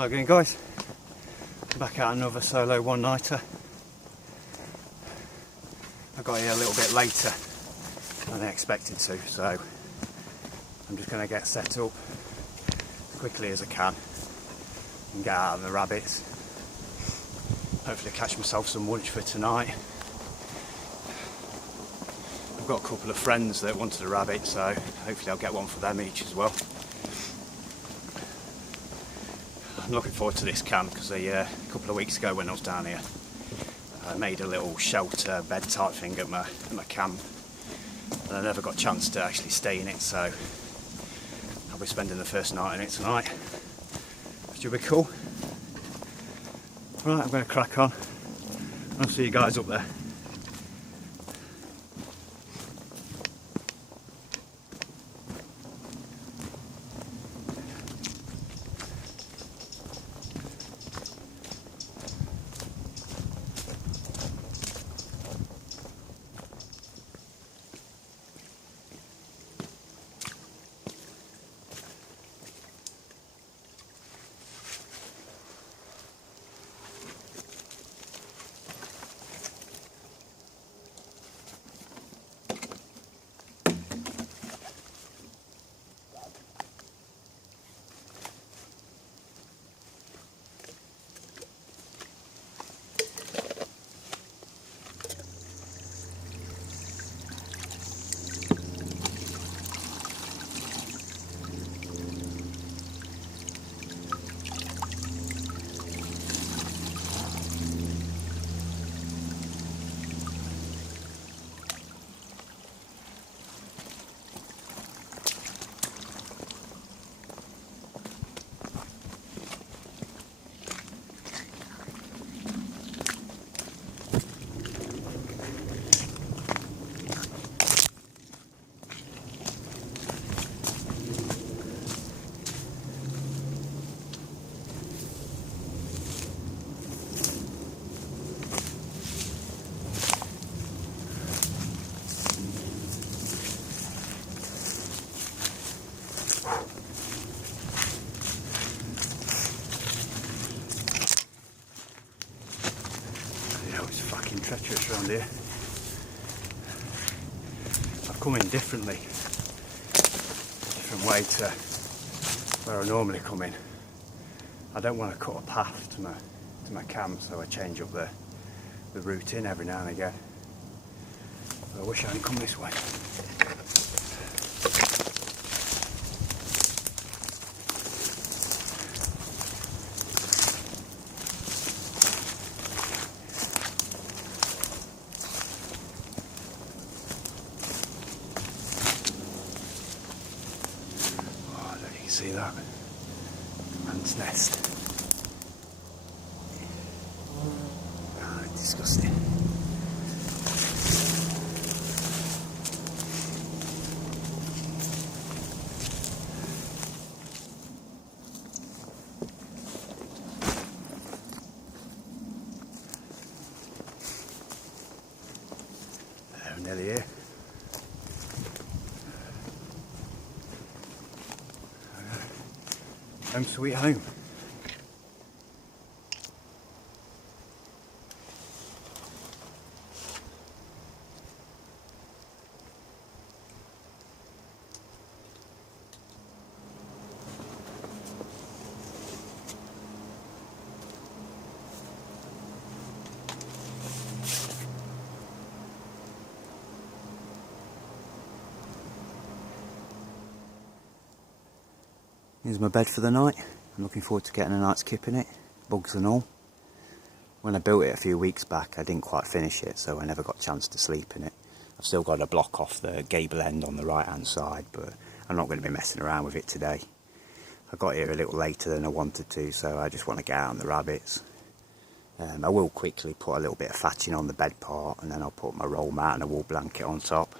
Hello again guys, back out another solo one-nighter. I got here a little bit later than I expected to, so I'm just going to get set up as quickly as I can and get out of the rabbits. Hopefully catch myself some lunch for tonight. I've got a couple of friends that wanted a rabbit, so hopefully I'll get one for them each as well. I'm looking forward to this camp because a couple of weeks ago when I was down here I made a little shelter bed type thing at my camp, and I never got a chance to actually stay in it, so I'll be spending the first night in it tonight, which will be cool. Right, I'm going to crack on. I'll see you guys up there. Treacherous around here. I've come in differently, different way to where I normally come in. I don't want to cut a path to my camp, so I change up the route in every now and again. But I wish I hadn't come this way. See that? Man's nest. Ah, disgusting. There, I'm nearly here. Home sweet home. Here's my bed for the night. I'm looking forward to getting a night's kip in it, bugs and all. When I built it a few weeks back I didn't quite finish it, so I never got a chance to sleep in it. I've still got a block off the gable end on the right hand side, but I'm not going to be messing around with it today. I got here a little later than I wanted to, so I just want to get out on the rabbits. I will quickly put a little bit of thatching on the bed part, and then I'll put my roll mat and a wool blanket on top.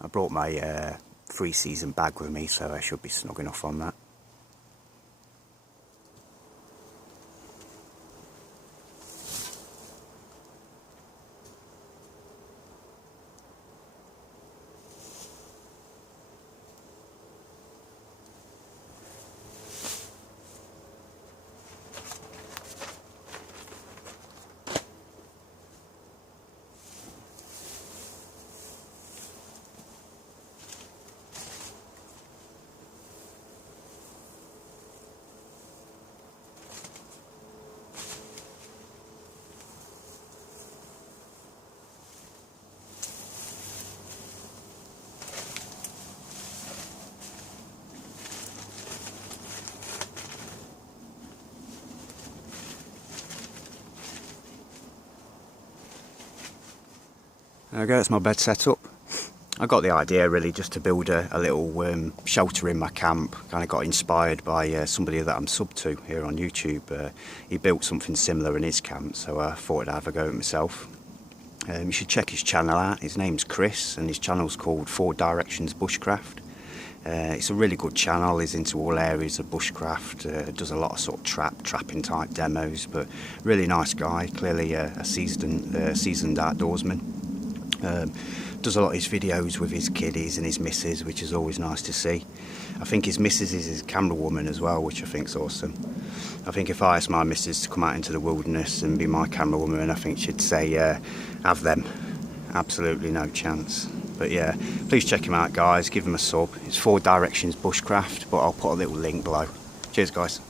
I brought my 3-season bag with me, so I should be snug enough on that. There we go, that's my bed setup. I got the idea really just to build a little shelter in my camp. Kind of got inspired by somebody that I'm sub to here on YouTube. He built something similar in his camp, so I thought I'd have a go at myself. You should check his channel out. His name's Chris and his channel's called 4 Directions Bushcraft. It's a really good channel. He's into all areas of bushcraft, does a lot of sort of trapping type demos, but really nice guy, clearly a seasoned outdoorsman. Does a lot of his videos with his kiddies and his missus, which is always nice to see. I think his missus is his camera woman as well, which I think's awesome. I think if I asked my missus to come out into the wilderness and be my camera woman, I think she'd say, have them. Absolutely no chance. But yeah, please check him out, guys. Give him a sub. It's 4 Directions Bushcraft, but I'll put a little link below. Cheers, guys.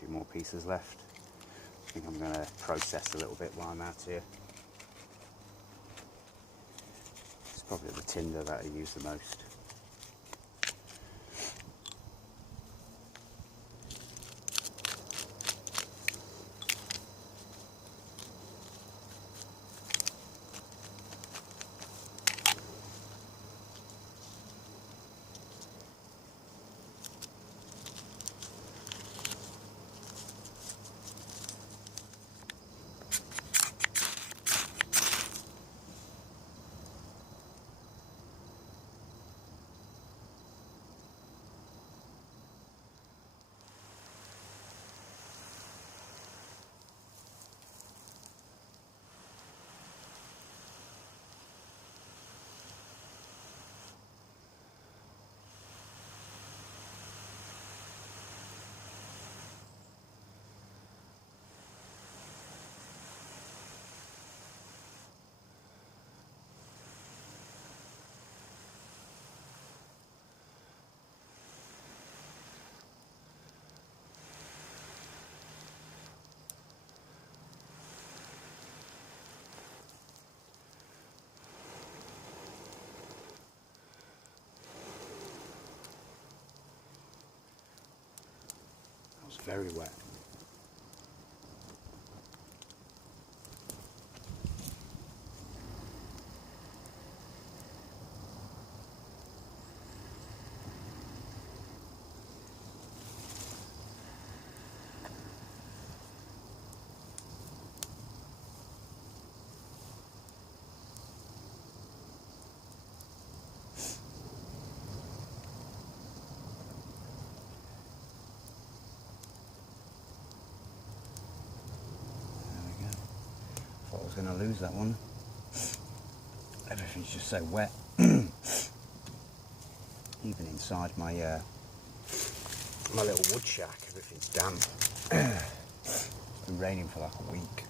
Two more pieces left. I think I'm going to process a little bit while I'm out here. It's probably the Tinder that I use the most. Very wet. I was going to lose that one. Everything's just so wet. Even inside my my little wood shack, everything's damp. It's been raining for like a week.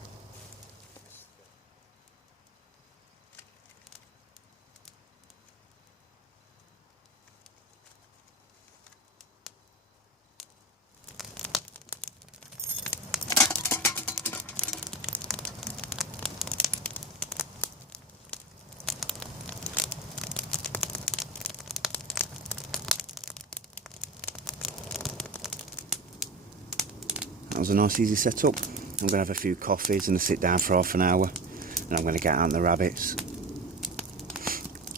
That was a nice easy setup. I'm going to have a few coffees and a sit down for half an hour, and I'm going to get out on the rabbits.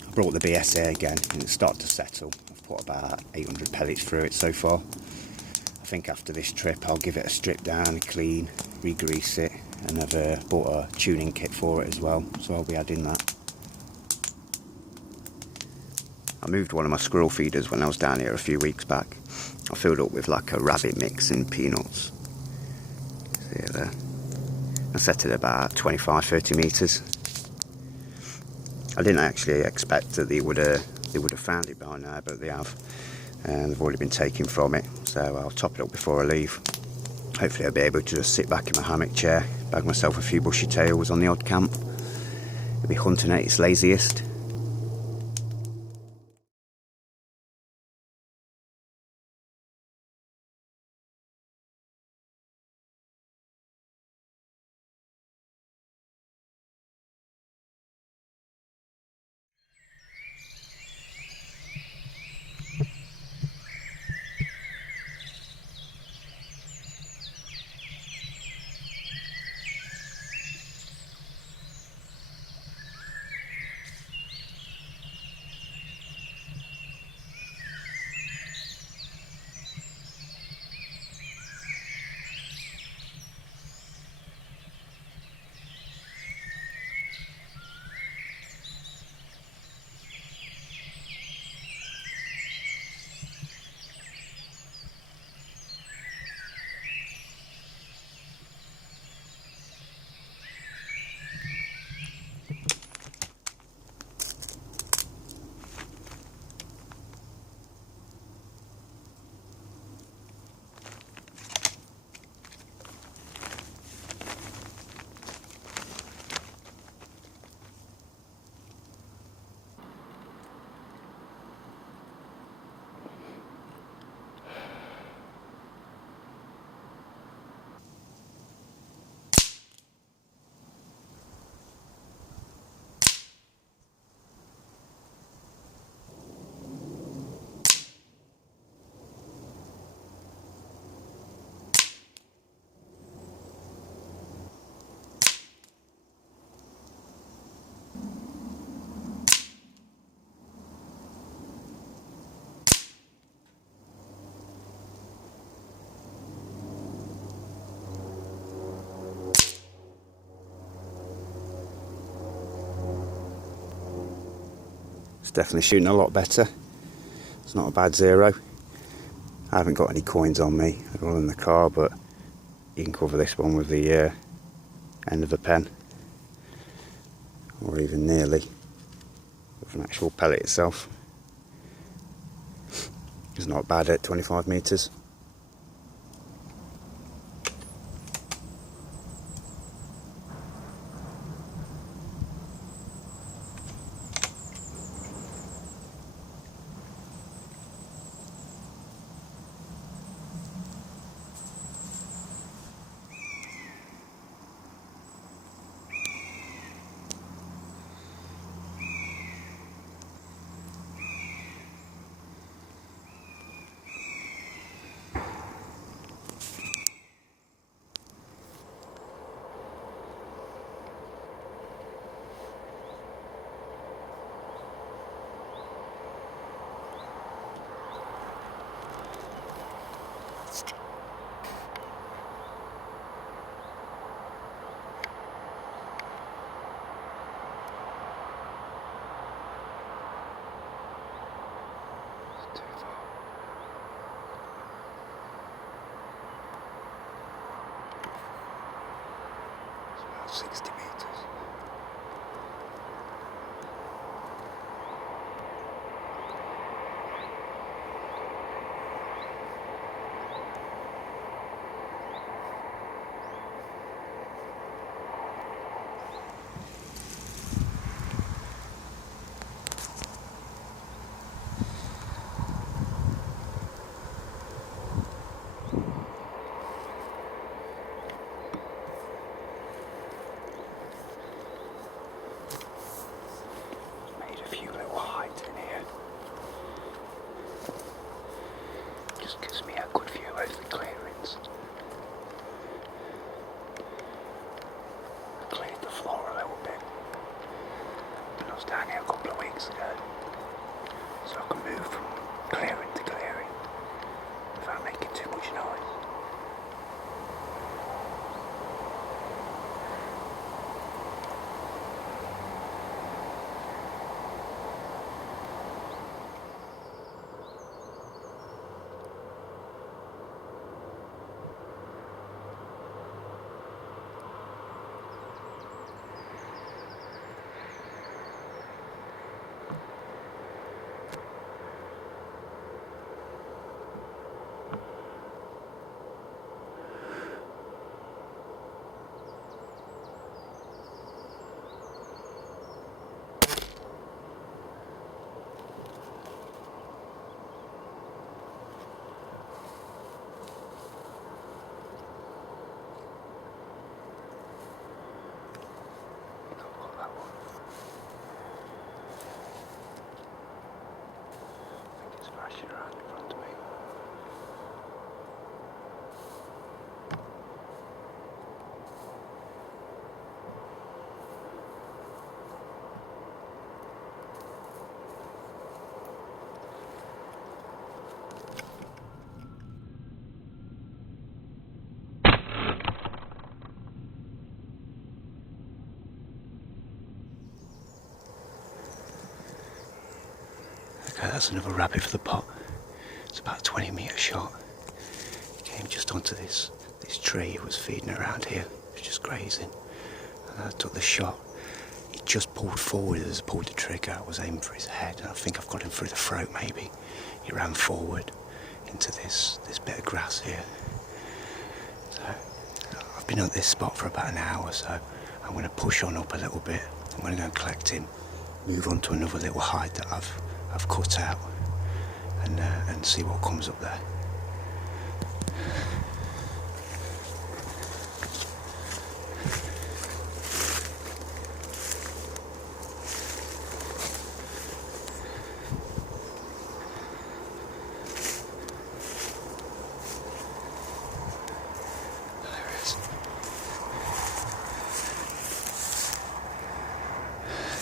I brought the BSA again and it's started to settle. I've put about 800 pellets through it so far. I think after this trip I'll give it a strip down, clean, re-grease it, and I've bought a tuning kit for it as well, so I'll be adding that. I moved one of my squirrel feeders when I was down here a few weeks back. I filled up with like a rabbit mix and peanuts. See it there? I set it about 25-30 metres. I didn't actually expect that they would have found it by now, but they have. And they've already been taken from it, so I'll top it up before I leave. Hopefully I'll be able to just sit back in my hammock chair, bag myself a few bushy tails on the odd camp. It'll be hunting at its laziest. It's definitely shooting a lot better. It's not a bad 0. I haven't got any coins on me, they're all in the car, but you can cover this one with the end of a pen, or even nearly, with an actual pellet itself. It's not bad at 25 metres. About 60 metres. Down here a couple of weeks ago, so I can move from clearing to clearing without making too much noise. that's another rabbit for the pot. It's about a 20-metre shot. Came just onto this tree. It was feeding around here. It was just grazing. And I took the shot. He just pulled forward as I pulled the trigger. I was aiming for his head, and I think I've got him through the throat maybe. He ran forward into this bit of grass here. So I've been at this spot for about an hour, so I'm going to push on up a little bit. I'm going to go and collect him, move on to another little hide that I've cut out, and see what comes up there.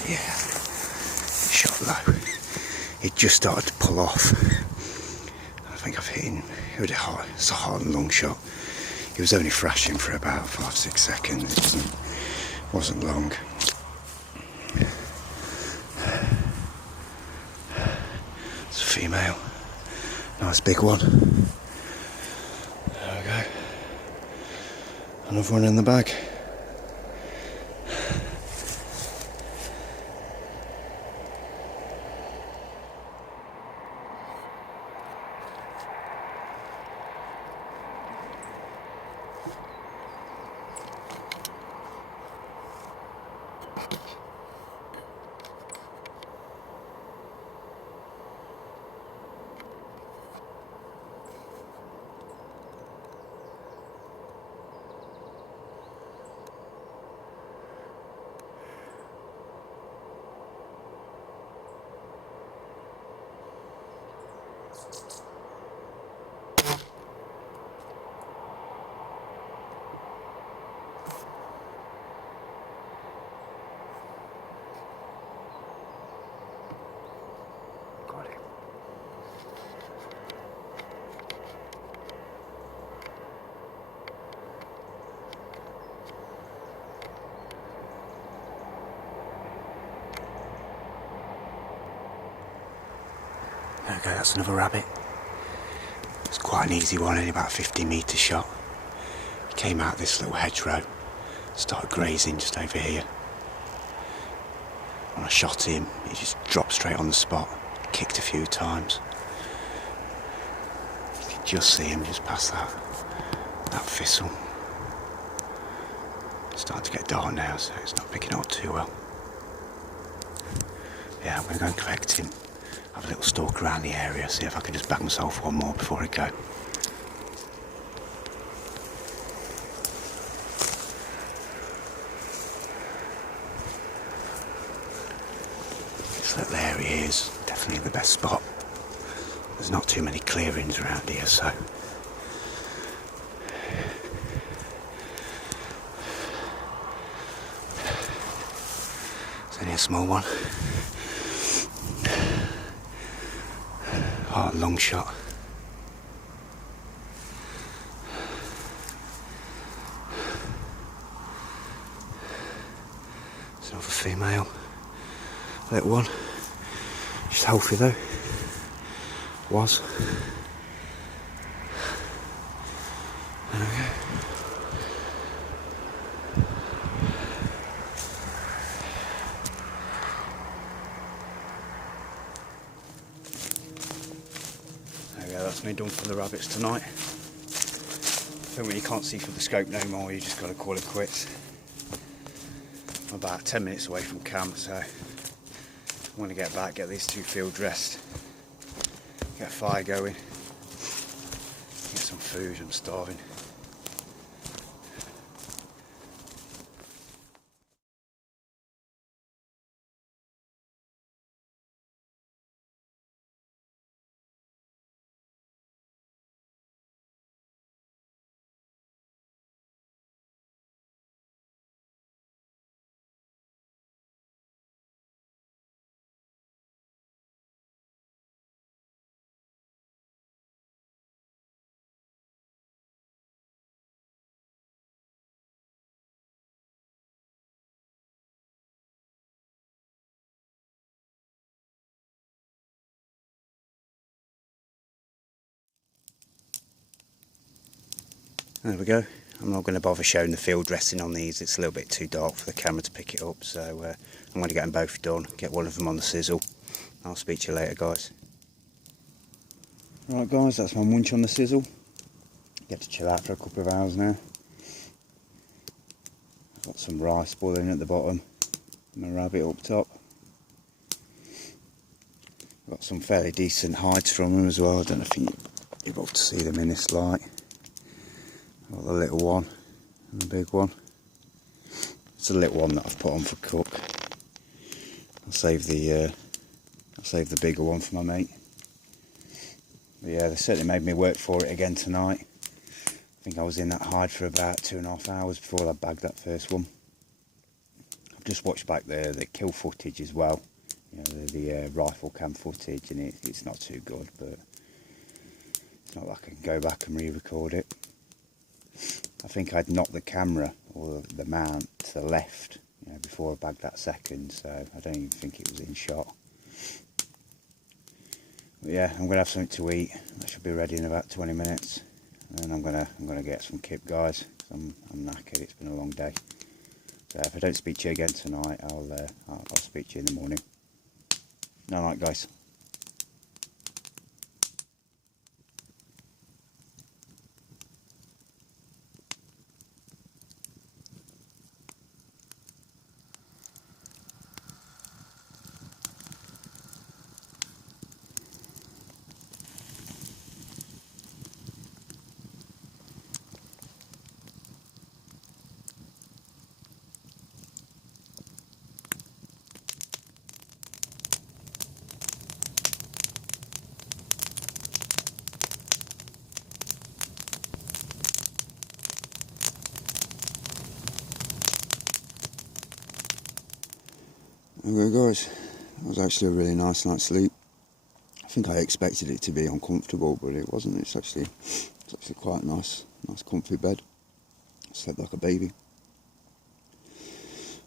Yeah, shot low. It just started to pull off. I think I've hit him. It's a hard and long shot. He was only thrashing for about 5-6 seconds. It wasn't long. It's a female. Nice big one. There we go. Another one in the bag. Got him. There we go, that's another rabbit. It's quite an easy one, only about a 50-metre shot. He came out this little hedgerow, started grazing just over here. When I shot him, he just dropped straight on the spot, kicked a few times. You can just see him just past that thistle. It's starting to get dark now, so it's not picking up too well. Yeah, I'm going to go and collect him. Have a little stalk around the area, see if I can just bag myself one more before I go. This little area is definitely the best spot. There's not too many clearings around here, so it's only a small one. Oh, long shot. It's another female. Little one. She's healthy though. Was. There we go. That's me done for the rabbits tonight. I think when you can't see through the scope no more, you just got to call it quits. I'm about 10 minutes away from camp, so I want to get back, get these two field dressed, get a fire going, get some food. I'm starving. There we go. I'm not going to bother showing the field dressing on these, it's a little bit too dark for the camera to pick it up, so I'm going to get them both done, get one of them on the sizzle. I'll speak to you later, guys. Right guys, that's my munch on the sizzle. Get to chill out for a couple of hours now. I've got some rice boiling at the bottom and a rabbit up top. Got some fairly decent hides from them as well. I don't know if you're able to see them in this light. Got the little one and the big one. It's a little one that I've put on for cook. I'll save the bigger one for my mate. But yeah, they certainly made me work for it again tonight. I think I was in that hide for about 2.5 hours before I bagged that first one. I've just watched back the kill footage as well. You know, the rifle cam footage, and it's not too good, but it's not like I can go back and re-record it. I think I'd knocked the camera or the mount to the left, you know, before I bagged that second, so I don't even think it was in shot. But yeah, I'm gonna have something to eat. That should be ready in about 20 minutes, and I'm gonna get some kip, guys. I'm knackered. It's been a long day. So if I don't speak to you again tonight, I'll speak to you in the morning. No night, guys. Okay guys, that was actually a really nice night's sleep. I think I expected it to be uncomfortable, but it wasn't. It's actually quite nice comfy bed. I slept like a baby.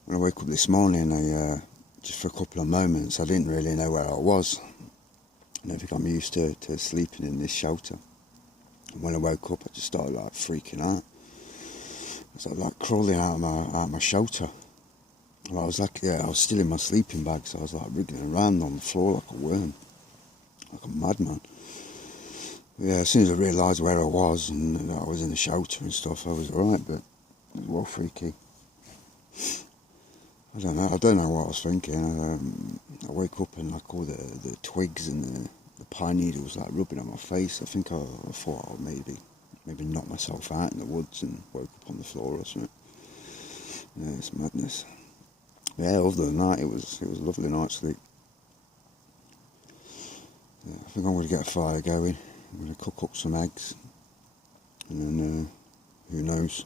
When I woke up this morning, just for a couple of moments, I didn't really know where I was. I don't think I'm used to sleeping in this shelter. And when I woke up, I just started like freaking out. I started like crawling out of my shelter. And I was still in my sleeping bag, so I was like wriggling around on the floor like a worm, like a madman. Yeah, as soon as I realised where I was and that I was in the shelter and stuff, I was alright, but it was well freaky. I don't know what I was thinking. I woke up and like all the twigs and the pine needles like rubbing on my face. I think I thought I'd maybe knock myself out in the woods and woke up on the floor or something. Yeah, it's madness. Yeah, other than that, it was a lovely night's sleep. Yeah, I think I'm going to get a fire going. I'm going to cook up some eggs, and then who knows.